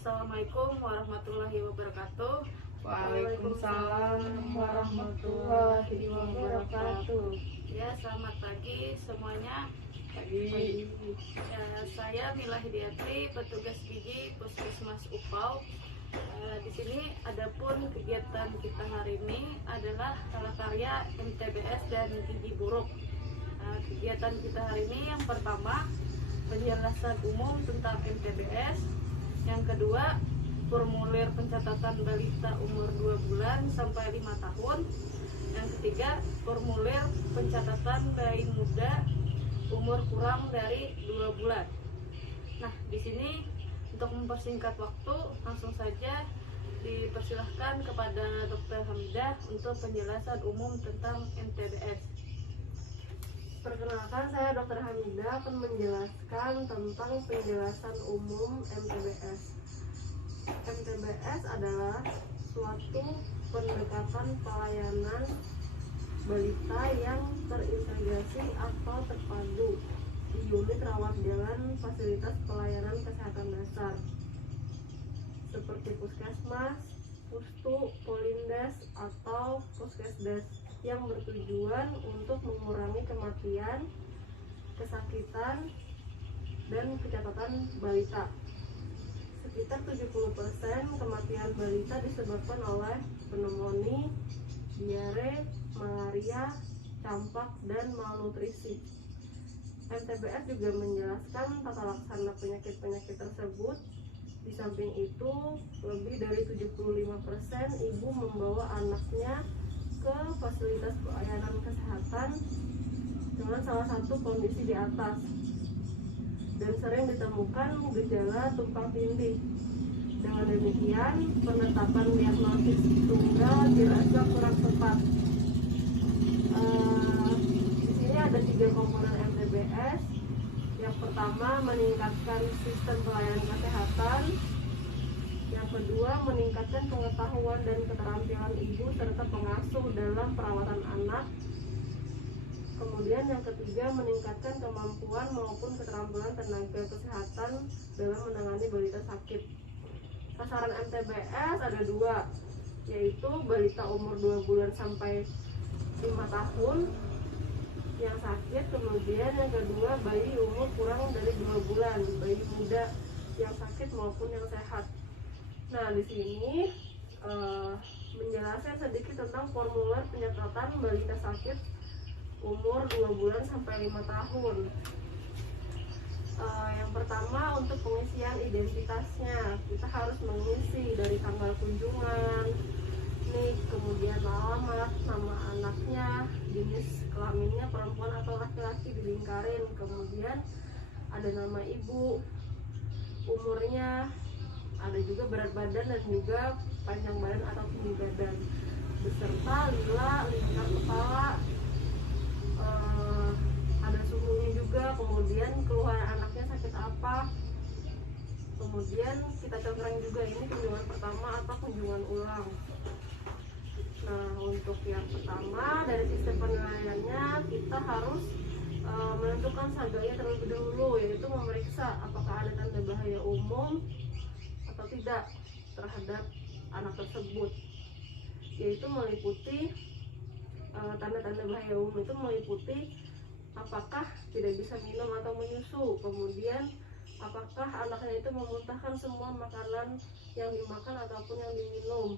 Assalamualaikum warahmatullahi wabarakatuh. Waalaikumsalam warahmatullahi wabarakatuh. Ya, selamat pagi semuanya. Pagi. Ya, saya Mila Hidiatri, petugas gigi Puskesmas Upau. Di sini adapun kegiatan kita hari ini adalah karya MTBS dan gigi buruk. Kegiatan kita hari ini yang pertama penjelasan umum tentang MTBS, yang kedua formulir pencatatan balita umur 2 bulan sampai 5 tahun, yang ketiga formulir pencatatan bayi muda umur kurang dari 2 bulan. Nah, di sini untuk mempersingkat waktu, langsung saja dipersilahkan kepada Dr. Hamidah untuk penjelasan umum tentang MTBS. Perkenalkan, saya Dr. Hamidah akan menjelaskan tentang penjelasan umum MTBS. MTBS adalah suatu pendekatan pelayanan balita yang terintegrasi atau terpadu di unit rawat jalan fasilitas pelayanan kesehatan dasar seperti puskesmas, pustu, polindes, atau puskesdes, yang bertujuan untuk mengurangi kematian, kesakitan, dan kecacatan balita. Sekitar 70% kematian balita disebabkan oleh pneumonia, diare, malaria, campak, dan malnutrisi. MTBS juga menjelaskan tata laksana penyakit-penyakit tersebut. Di samping itu, lebih dari 75% ibu membawa anaknya ke fasilitas pelayanan kesehatan dengan salah satu kondisi di atas, dan sering ditemukan gejala tumpang tindih. Dengan demikian, penetapan diagnosis tunggal dirasa kurang tepat. Di sini ada 3 komponen MTBS. Yang pertama, meningkatkan sistem pelayanan kesehatan. Yang kedua, meningkatkan pengetahuan dan keterampilan ibu serta pengasuh dalam perawatan anak. Kemudian yang ketiga, meningkatkan kemampuan maupun keterampilan tenaga kesehatan dalam menangani balita sakit. Sasaran MTBS ada 2, yaitu balita umur 2 bulan sampai 5 tahun yang sakit. Kemudian yang kedua, bayi umur kurang dari 2 bulan, bayi muda yang sakit maupun yang sehat. Nah, di sini menjelaskan sedikit tentang formulir pencatatan balita sakit umur 2 bulan sampai 5 tahun. Yang pertama, untuk pengisian identitasnya, kita harus mengisi dari tanggal kunjungan, NIK, kemudian alamat, nama anaknya, jenis kelaminnya perempuan atau laki-laki dilingkarin, kemudian ada nama ibu, umurnya, ada juga berat badan dan juga panjang badan atau tinggi badan, beserta lila, lingkar kepala, ada suhunya juga, kemudian keluhan anaknya sakit apa, kemudian kita contohkan juga ini kunjungan pertama atau kunjungan ulang. Nah, untuk yang pertama, dari sistem penilaiannya kita harus menentukan sagganya terlebih dahulu, yaitu memeriksa apakah ada tanda bahaya umum atau tidak terhadap anak tersebut, yaitu meliputi tanda-tanda bahaya umum itu meliputi apakah tidak bisa minum atau menyusu, kemudian apakah anaknya itu memuntahkan semua makanan yang dimakan ataupun yang diminum,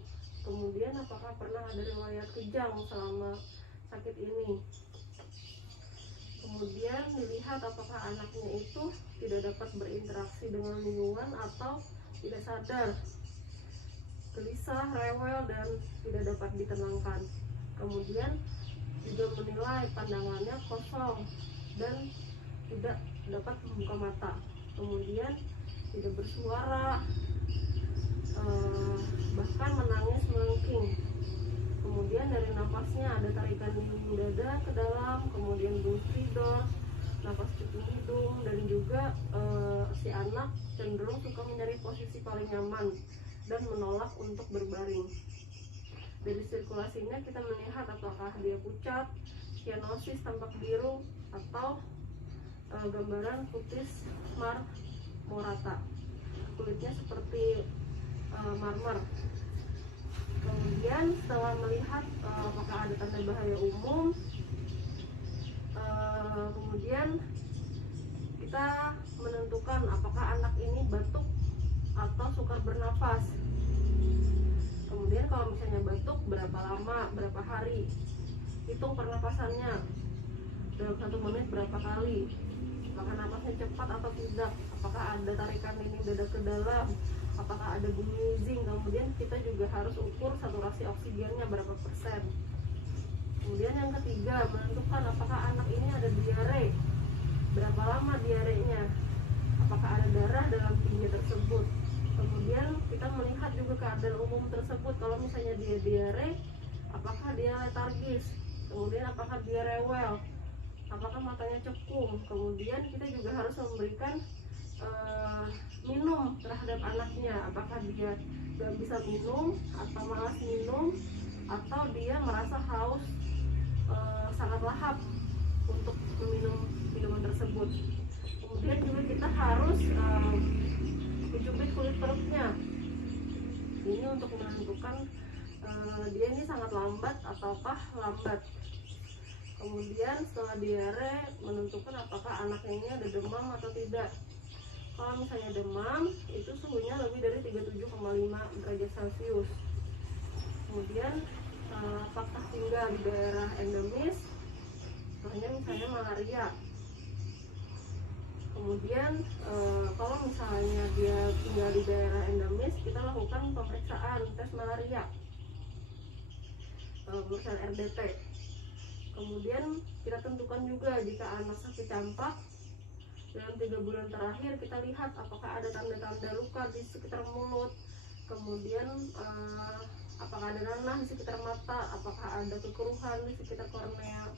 kemudian apakah pernah ada riwayat kejang selama sakit ini, kemudian dilihat apakah anaknya itu tidak dapat berinteraksi dengan lingkungan atau tidak sadar, gelisah, rewel, dan tidak dapat ditenangkan. Kemudian juga menilai pandangannya kosong dan tidak dapat membuka mata, kemudian tidak bersuara, bahkan menangis melengking. Kemudian dari nafasnya ada tarikan dinding dada ke dalam, kemudian bung stridor, nafas cuping hidung, dan juga si anak cenderung suka mencari posisi paling nyaman dan menolak untuk berbaring. Dari sirkulasinya kita melihat apakah dia pucat, cyanosis tampak biru, atau gambaran kutis marmorata. kulitnya seperti marmer. Kemudian setelah melihat apakah ada tanda bahaya umum, kemudian kita menentukan apakah anak ini batuk atau sukar bernafas. Kemudian kalau misalnya batuk, berapa lama, berapa hari, hitung pernapasannya dalam 1 menit berapa kali, apakah napasnya cepat atau tidak, apakah ada tarikan dinding dada ke dalam, apakah ada bunyi wheezing. Kemudian kita juga harus ukur saturasi oksigennya berapa persen. Kemudian yang ketiga, menentukan apakah anak ini ada diare, berapa lama diarenya, apakah ada darah dalam pinggir tersebut. Kemudian kita melihat juga keadaan umum tersebut. Kalau misalnya dia diare, apakah dia letargis, kemudian apakah dia rewel, apakah matanya cekung. Kemudian kita juga harus memberikan minum terhadap anaknya, apakah dia gak bisa minum atau malas minum, atau dia merasa haus sangat lahap untuk meminum minuman tersebut. Kemudian juga kita harus mencubit kulit perutnya, ini untuk menentukan dia ini sangat lambat ataukah lambat. Kemudian setelah diare, menentukan apakah anaknya ini ada demam atau tidak. Kalau misalnya demam, itu suhunya lebih dari 37,5 derajat Celcius. Kemudian apakah tinggal di daerah endemis, contohnya misalnya malaria. Kemudian kalau misalnya dia tinggal di daerah endemis, kita lakukan pemeriksaan tes malaria, pemeriksaan RDT. Kemudian kita tentukan juga jika anak sakit campak dalam 3 bulan terakhir, kita lihat apakah ada tanda-tanda luka di sekitar mulut, kemudian apakah ada nanah di sekitar mata, apakah ada kekeruhan di sekitar kornea.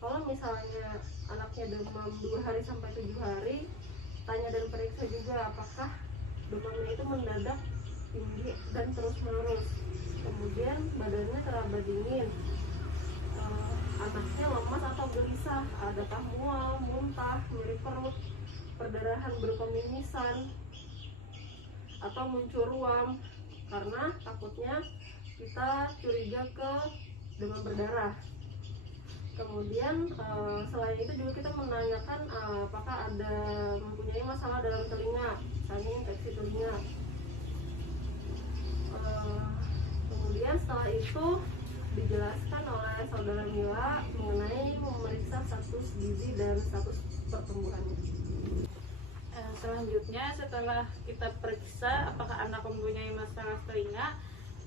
Kalau misalnya anaknya demam 2 hari sampai 7 hari, tanya dan periksa juga apakah demamnya itu mendadak, tinggi, dan terus menerus. Kemudian badannya teraba dingin, anaknya lemas atau gelisah, adakah mual, muntah, nyeri perut, perdarahan berupa mimisan, atau muncul ruam, karena takutnya kita curiga ke demam berdarah. Kemudian selain itu juga kita menanyakan apakah ada mempunyai masalah dalam telinga, misalnya infeksi telinga. Kemudian setelah itu dijelaskan oleh saudara Mila mengenai memeriksa status gizi dan status pertumbuhannya. Selanjutnya, setelah kita periksa apakah anak mempunyai masalah telinga,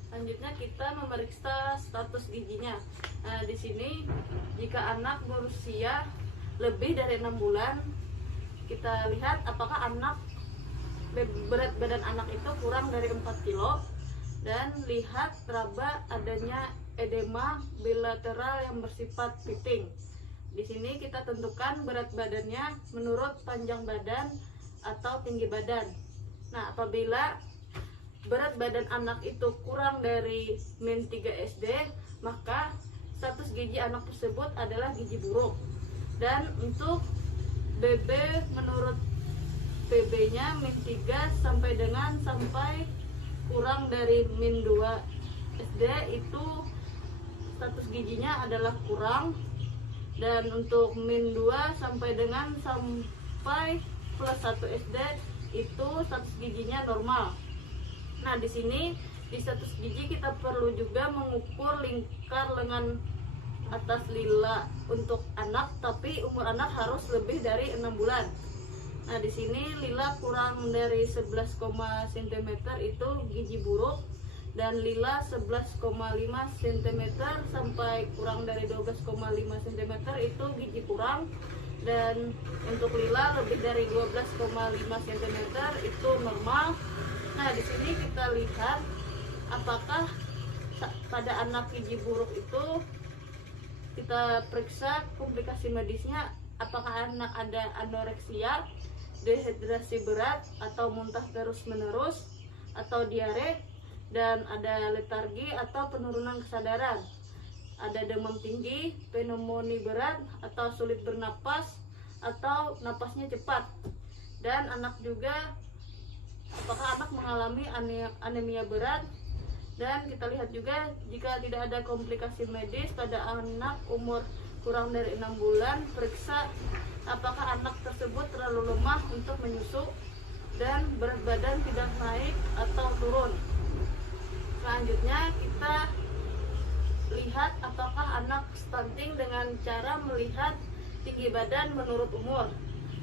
selanjutnya kita memeriksa status gizinya. Di sini jika anak berusia lebih dari 6 bulan, kita lihat apakah berat badan anak itu kurang dari 4 kilo, dan lihat teraba adanya edema bilateral yang bersifat piting. Di sini kita tentukan berat badannya menurut panjang badan atau tinggi badan. Nah, apabila berat badan anak itu kurang dari -3 SD, maka status gizi anak tersebut adalah gizi buruk. Dan untuk BB, menurut PB-nya -3 sampai kurang dari -2 SD, itu status gizinya adalah kurang. Dan untuk -2 sampai +1 SD itu status gizinya normal. Nah, di sini di status gizi kita perlu juga mengukur lingkar lengan atas lila untuk anak, tapi umur anak harus lebih dari 6 bulan. Nah, di sini lila kurang dari 11, cm itu gizi buruk, dan lila 11,5 cm sampai kurang dari 12,5 cm itu gizi kurang, dan untuk lila lebih dari 12,5 cm itu normal. Nah, di sini kita lihat apakah pada anak gizi buruk itu kita periksa komplikasi medisnya, apakah anak ada anoreksia, dehidrasi berat atau muntah terus-menerus, atau diare, dan ada letargi atau penurunan kesadaran, ada demam tinggi, pneumonia berat atau sulit bernapas, atau napasnya cepat. Dan anak juga apakah anak mengalami anemia berat. Dan kita lihat juga jika tidak ada komplikasi medis pada anak umur kurang dari 6 bulan, periksa apakah anak tersebut terlalu lemah untuk menyusu dan berat badan tidak naik atau turun. Selanjutnya kita lihat apakah anak stunting dengan cara melihat tinggi badan menurut umur.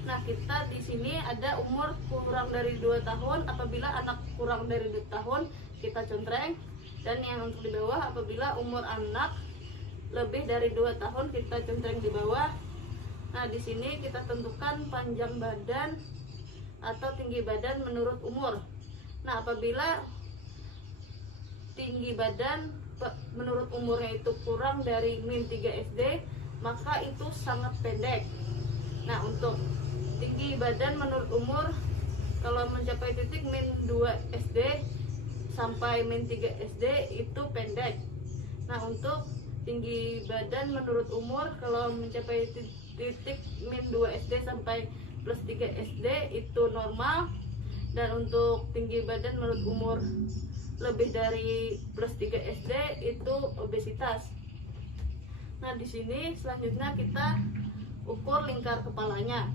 Nah, kita di sini ada umur kurang dari 2 tahun. Apabila anak kurang dari 2 tahun, kita contreng. Dan yang untuk di bawah, apabila umur anak lebih dari 2 tahun, kita contreng di bawah. Nah, di sini kita tentukan panjang badan atau tinggi badan menurut umur. Nah, apabila tinggi badan menurut umurnya itu kurang dari min 3 SD, maka itu sangat pendek. Nah, untuk tinggi badan menurut umur, kalau mencapai titik min 2 SD sampai min 3 SD itu pendek. Nah, untuk tinggi badan menurut umur, kalau mencapai titik min 2 SD sampai plus 3 SD itu normal. Dan untuk tinggi badan menurut umur lebih dari plus 3 SD itu obesitas. Nah, di sini selanjutnya kita ukur lingkar kepalanya.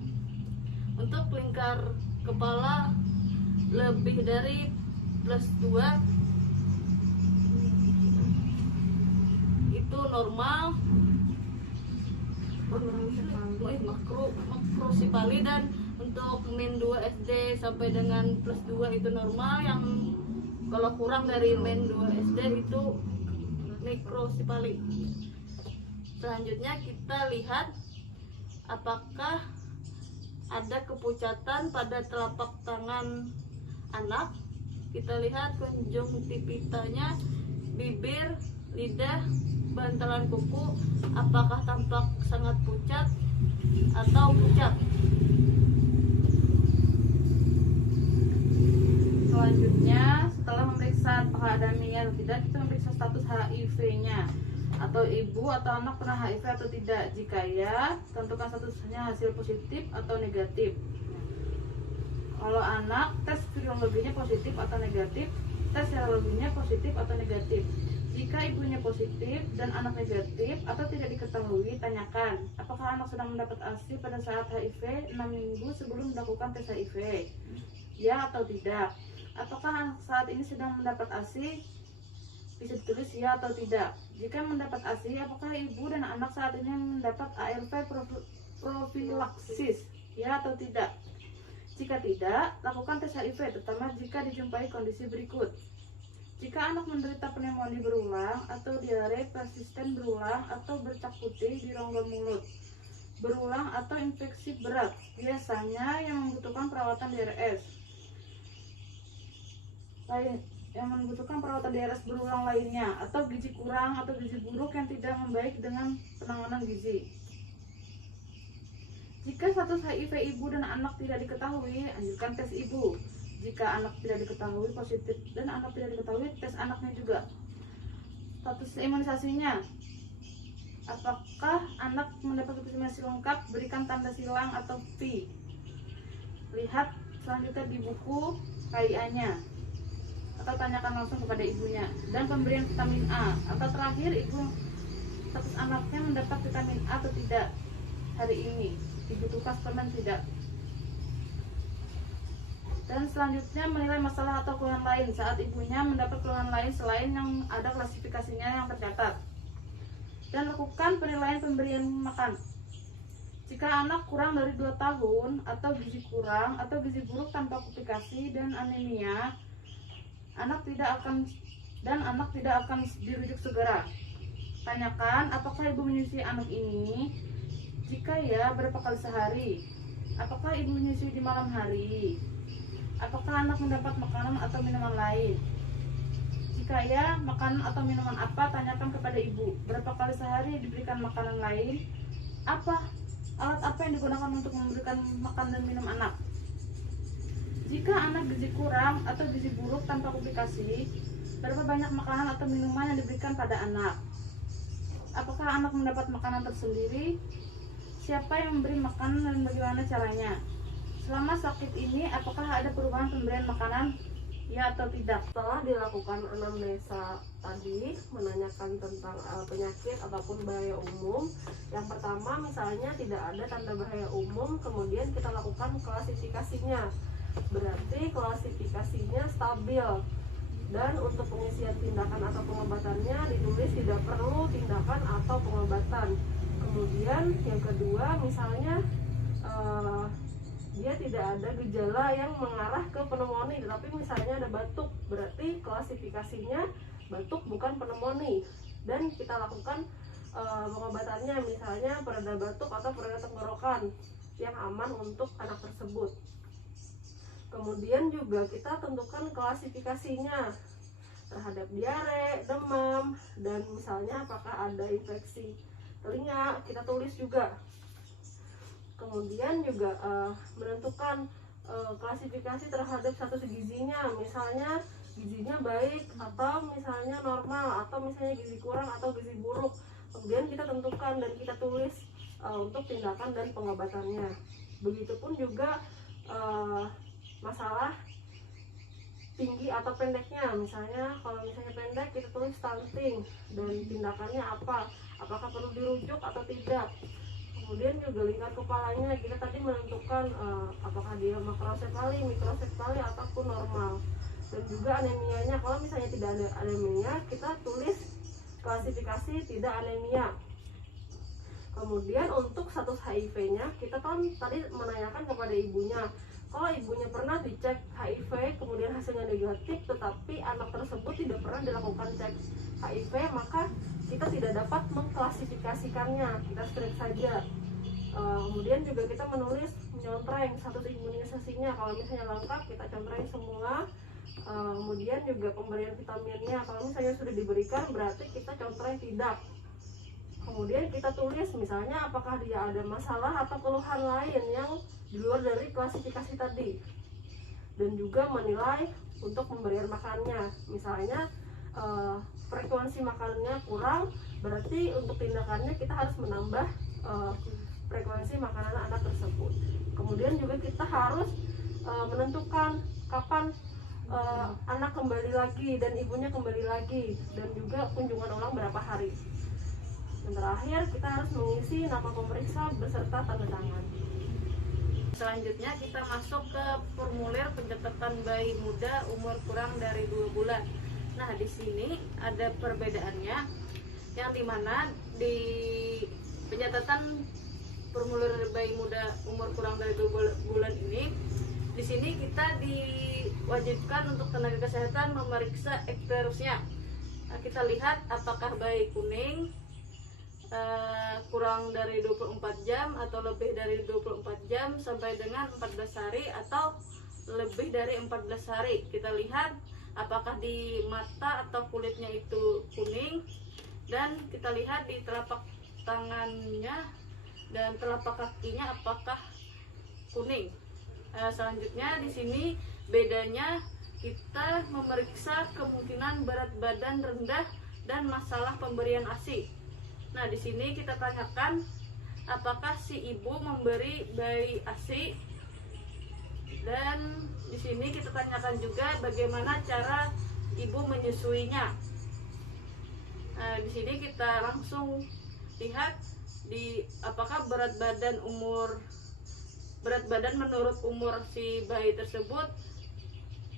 Untuk lingkar kepala lebih dari plus 2 itu normal, makrosipali. Dan untuk min 2 SD sampai dengan plus 2 itu normal. Yang kalau kurang dari min 2 SD itu mikrosipali. Selanjutnya kita lihat apakah ada kepucatan pada telapak tangan anak. Kita lihat konjungtivitanya, bibir, lidah, bantalan kuku, apakah tampak sangat pucat atau pucat. Selanjutnya, setelah memeriksa apakah ada anemia atau tidak, kita memeriksa status HIV-nya, atau ibu atau anak pernah HIV atau tidak. Jika ya, tentukan statusnya hasil positif atau negatif. Kalau anak, tes virologinya positif atau negatif, tes serologinya positif atau negatif. Jika ibunya positif dan anak negatif atau tidak diketahui, tanyakan apakah anak sedang mendapat ASI pada saat HIV 6 minggu sebelum melakukan tes HIV, ya atau tidak. Apakah anak saat ini sedang mendapat ASI, bisa ditulis ya atau tidak. Jika mendapat ASI, apakah ibu dan anak saat ini mendapat ARV profilaksis, ya atau tidak. Jika tidak, lakukan tes HIV, terutama jika dijumpai kondisi berikut. Jika anak menderita pneumonia berulang atau diare persisten berulang atau bercak putih di rongga mulut berulang atau infeksi berat, biasanya yang membutuhkan perawatan DRS. Yang membutuhkan perawatan DRS berulang lainnya, atau gizi kurang atau gizi buruk yang tidak membaik dengan penanganan gizi. Jika status HIV ibu dan anak tidak diketahui, anjurkan tes ibu. Jika anak tidak diketahui positif dan anak tidak diketahui, tes anaknya juga. Status imunisasinya, apakah anak mendapat vaksinasi lengkap, berikan tanda silang atau V. Lihat selanjutnya di buku KIA-nya, atau tanyakan langsung kepada ibunya. Dan pemberian vitamin A, atau terakhir ibu status anaknya mendapat vitamin A atau tidak hari ini, dibutuhkan suplemen tidak. Dan selanjutnya menilai masalah atau keluhan lain saat ibunya mendapat keluhan lain selain yang ada klasifikasinya yang tercatat. Dan lakukan penilaian pemberian makan. Jika anak kurang dari 2 tahun atau gizi kurang atau gizi buruk tanpa komplikasi dan anemia, anak tidak akan dirujuk segera. Tanyakan apakah ibu menyusui anak ini. Jika ya, berapa kali sehari? Apakah ibu menyusui di malam hari? Apakah anak mendapat makanan atau minuman lain? Jika ya, makanan atau minuman apa? Tanyakan kepada ibu. Berapa kali sehari diberikan makanan lain? Alat apa yang digunakan untuk memberikan makan dan minum anak? Jika anak gizi kurang atau gizi buruk tanpa komplikasi, berapa banyak makanan atau minuman yang diberikan pada anak? Apakah anak mendapat makanan tersendiri? Siapa yang memberi makanan dan bagaimana caranya? Selama sakit ini, apakah ada perubahan pemberian makanan? Ya atau tidak? Setelah dilakukan anamnesa tadi, menanyakan tentang penyakit ataupun bahaya umum. Yang pertama misalnya tidak ada tanda bahaya umum, kemudian kita lakukan klasifikasinya. Berarti klasifikasinya stabil. Dan untuk pengisian tindakan atau pengobatannya ditulis tidak perlu tindakan atau pengobatan. Kemudian yang kedua misalnya dia tidak ada gejala yang mengarah ke pneumonia, tetapi misalnya ada batuk, berarti klasifikasinya batuk bukan pneumonia, dan kita lakukan pengobatannya misalnya pereda batuk atau pereda tenggorokan yang aman untuk anak tersebut. Kemudian juga kita tentukan klasifikasinya terhadap diare, demam, dan misalnya apakah ada infeksi telinga, kita tulis juga. Kemudian juga menentukan klasifikasi terhadap status gizinya, misalnya gizinya baik atau misalnya normal, atau misalnya gizi kurang atau gizi buruk. Kemudian kita tentukan dan kita tulis untuk tindakan dan pengobatannya. Begitupun juga masalah tinggi atau pendeknya, misalnya kalau misalnya pendek kita tulis stunting dan tindakannya apa, apakah perlu dirujuk atau tidak. Kemudian juga lingkar kepalanya, kita tadi menentukan apakah dia makrosefali, mikrosefali ataupun normal. Dan juga anemianya, kalau misalnya tidak ada anemia, kita tulis klasifikasi tidak anemia. Kemudian untuk status HIV-nya, kita kan tadi menanyakan kepada ibunya. Kalau ibunya pernah dicek HIV, kemudian hasilnya negatif, tetapi anak tersebut tidak pernah dilakukan cek HIV, maka kita tidak dapat mengklasifikasikannya, kita strip saja. Kemudian juga kita menyontreng status imunisasinya, kalau misalnya lengkap kita contreng semua. Kemudian juga pemberian vitaminnya, kalau misalnya sudah diberikan berarti kita contreng tidak. Kemudian kita tulis misalnya apakah dia ada masalah atau keluhan lain yang di luar dari klasifikasi tadi. Dan juga menilai untuk pemberian makannya, misalnya frekuensi makanannya kurang, berarti untuk tindakannya kita harus menambah frekuensi makanan anak tersebut. Kemudian juga kita harus menentukan kapan anak kembali lagi dan ibunya kembali lagi, dan juga kunjungan ulang berapa hari. Dan terakhir kita harus mengisi nama pemeriksa beserta tanda tangan. Selanjutnya kita masuk ke formulir pencatatan bayi muda umur kurang dari 2 bulan. Nah, di sini ada perbedaannya, yang dimana di pencatatan formulir bayi muda umur kurang dari 2 bulan ini, di sini kita diwajibkan untuk tenaga kesehatan memeriksa ekterusnya. Nah, kita lihat apakah bayi kuning kurang dari 24 jam atau lebih dari 24 jam sampai dengan 14 hari atau lebih dari 14 hari. Kita lihat apakah di mata atau kulitnya itu kuning, dan kita lihat di telapak tangannya dan telapak kakinya apakah kuning. Selanjutnya di sini bedanya kita memeriksa kemungkinan berat badan rendah dan masalah pemberian ASI. Nah, di sini kita tanyakan apakah si ibu memberi bayi ASI, dan di sini kita tanyakan juga bagaimana cara ibu menyusuinya. Nah, di sini kita langsung lihat apakah berat badan menurut umur si bayi tersebut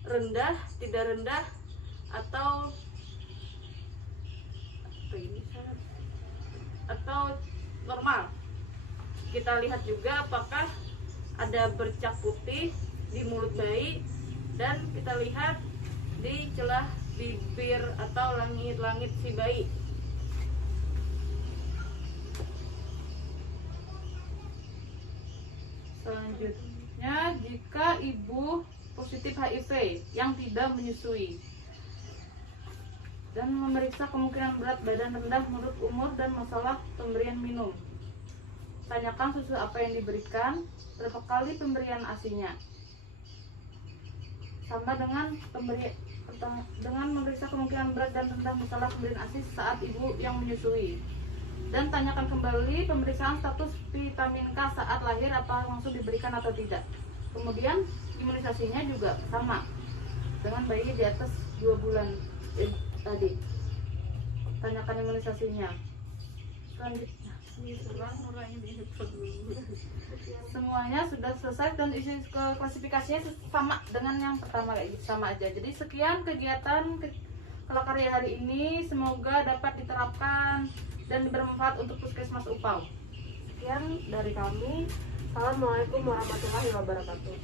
rendah, tidak rendah, atau normal. Kita lihat juga apakah ada bercak putih di mulut bayi, dan kita lihat di celah bibir atau langit-langit si bayi. Selanjutnya, jika ibu positif HIV yang tidak menyusui dan memeriksa kemungkinan berat badan rendah menurut umur dan masalah pemberian minum, tanyakan susu apa yang diberikan, berapa kali pemberian ASI-nya, sama dengan memeriksa kemungkinan berat dan rendah masalah pemberian ASI saat ibu yang menyusui. Dan tanyakan kembali pemeriksaan status vitamin K saat lahir, apa langsung diberikan atau tidak. Kemudian imunisasinya juga sama dengan bayi di atas 2 bulan tadi. Tanyakan imunisasinya. Selanjutnya, semuanya sudah selesai dan isi klasifikasinya sama dengan yang pertama, kayak gitu, sama aja. Jadi sekian kegiatan Kalakarya hari ini, semoga dapat diterapkan dan bermanfaat untuk Puskesmas Upau. Sekian dari kami. Assalamualaikum warahmatullahi wabarakatuh.